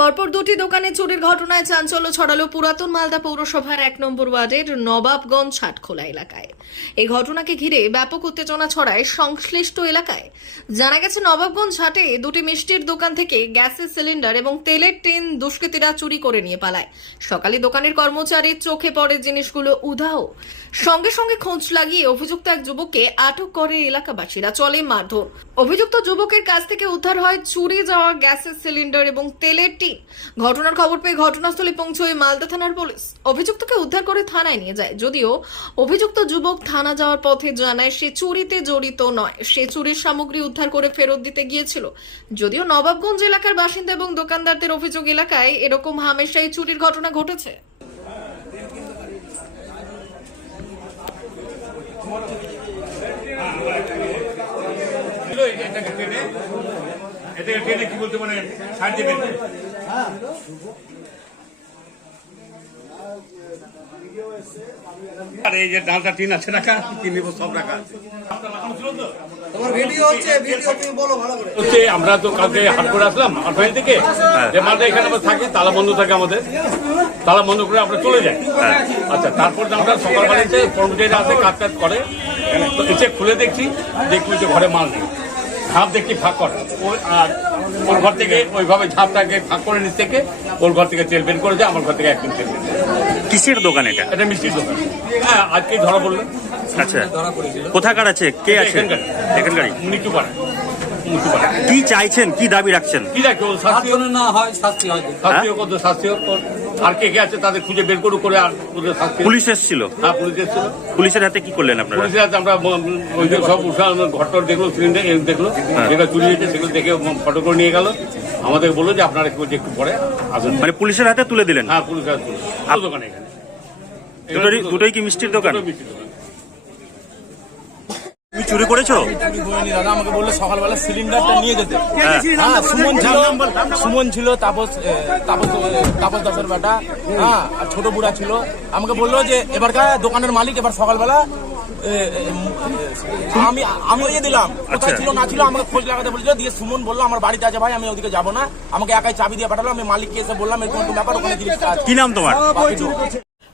পরপর দুটি দোকানে চুরির ঘটনায় চাঞ্চল্য ছড়ালো পুরাতন মালদা পৌরসভার এক নম্বর ওয়ার্ডের নবাবগঞ্জ ছাটখোলা এলাকায়। এই ঘটনাকে ঘিরে ব্যাপক উত্তেজনা ছড়ায় সংশ্লিষ্ট এলাকায়। জানা গেছে, নবাবগঞ্জ হাটে দুটি মিষ্টির দোকান থেকে গ্যাসের সিলিন্ডার এবং তেলের টিন দুষ্কৃতীরা চুরি করে নিয়ে পালায়। সকালে দোকানের কর্মচারীর চোখে পড়ে জিনিসগুলো উধাও। সঙ্গে সঙ্গে খোঁজ লাগিয়ে অভিযুক্ত এক যুবককে আটক করে এলাকাবাসীরা। চলে মারধর। অভিযুক্ত যুবকের কাছ থেকে উদ্ধার হয় চুরি যাওয়া গ্যাসের সিলিন্ডার এবং তেলের টিন। ঘটনার খবর পেয়ে ঘটনাস্থলে পৌঁছয় মালদা থানার পুলিশ। অভিযুক্তকে উদ্ধার করে থানায় নিয়ে যায়। যদিও অভিযুক্ত যুবক থানা যাওয়ার পথে জানায় সে চুরিতে জড়িত নয়। সে চুরির সামগ্রী উদ্ধার করে ফেরত দিতে গিয়েছিল। যদিও নবাবগঞ্জ এলাকার বাসিন্দা এবং দোকানদারদের অভিযোগ, এলাকায় এরকম হামেশাই চুরির ঘটনা ঘটেছে ছিল এটা- এটাকে টেনে এটাকে টেনে কি বলতে মানে সাইড দেবেন। আর এই যে ডালটা টিন আছে রাখা কি নিব সব রাখা। আছে তোমার ভিডিও হচ্ছে ভিডিও তুমি বলো ভালো করে। আমরা তো কালকে হাট করে আসলাম হাটফাইল থেকে। যে মালটা এখানে আমরা থাকি তালা বন্ধ থাকে আমাদের। তালা বন্ধ করে আমরা চলে যাই। আচ্ছা তারপর আমরা সকালবেলা এসে কর্মচারীরা আসে কাজ টাজ করে তো এসে খুলে দেখছি দেখছি যে ঘরে মাল নেই। ঝাঁপ দেখি ফাঁক করে। ওই আর ওর ঘর থেকে ওইভাবে ঝাঁপটাকে ফাঁক করে নিচ থেকে ওর ঘর থেকে তেল বের করে যায় আমার ঘর থেকে একদিন তেল বের কিসের দোকান এটা? এটা মিষ্টির দোকান। হ্যাঁ আজকেই ধরা পড়ল। আচ্ছা। কোথাকার আছে? কে আছে? এখানকার। এখানকারই? মৃত্যু পাড়া কি চাইছেন কি দাবি রাখছেন? কি দেখো শাস্তি হোক, না হয় শাস্তি হয়। শাস্তি হোক শাস্তি হোক। আর কে কে আছে তাদের খুঁজে বের করুক করে আর ওদের শাস্তি পুলিশ এসেছিল? হ্যাঁ পুলিশ এসেছিল। পুলিশের হাতে কি করলেন আপনারা? পুলিশের হাতে আমরা ওই যে সব উঠা ঘরটর দেখল সিলিন্ডার দেখল। যেটা চুরি হয়েছে সেগুলো দেখে ফটো করে নিয়ে গেল। আমাদের বলল যে আপনারা একটু একটু পরে আসুন। মানে পুলিশের হাতে তুলে দিলেন? হ্যাঁ পুলিশ আসবে ভালো দোকান এখানে। দুটোই দুটোই কি মিষ্টির দোকান? মিষ্টির দোকান। চুরি করেছ? চুরি করিনি দাদা আমাকে বলল সকালবেলা সিলিন্ডারটা নিয়ে যেতে। হ্যাঁ। সুমন ছিল সুমন ছিল তাপস তাপস তাপস দাসের বেটা। হ্যাঁ আর ছোট বুড়া ছিল। আমাকে বলল যে এবারকার দোকানের মালিক এবার সকালবেলা আমি আমি ইয়ে দিলাম কোথায় আচ্ছা। ছিল না ছিল আমাকে খোঁজ লাগাতে বলেছিল। দিয়ে সুমন বলল আমার বাড়িতে আছে ভাই আমি ওদিকে যাব না। আমাকে একাই চাবি দিয়ে পাঠালো আমি মালিককে এসে বললাম এরকম একটু ব্যাপার ওখানে কি নাম তোমার।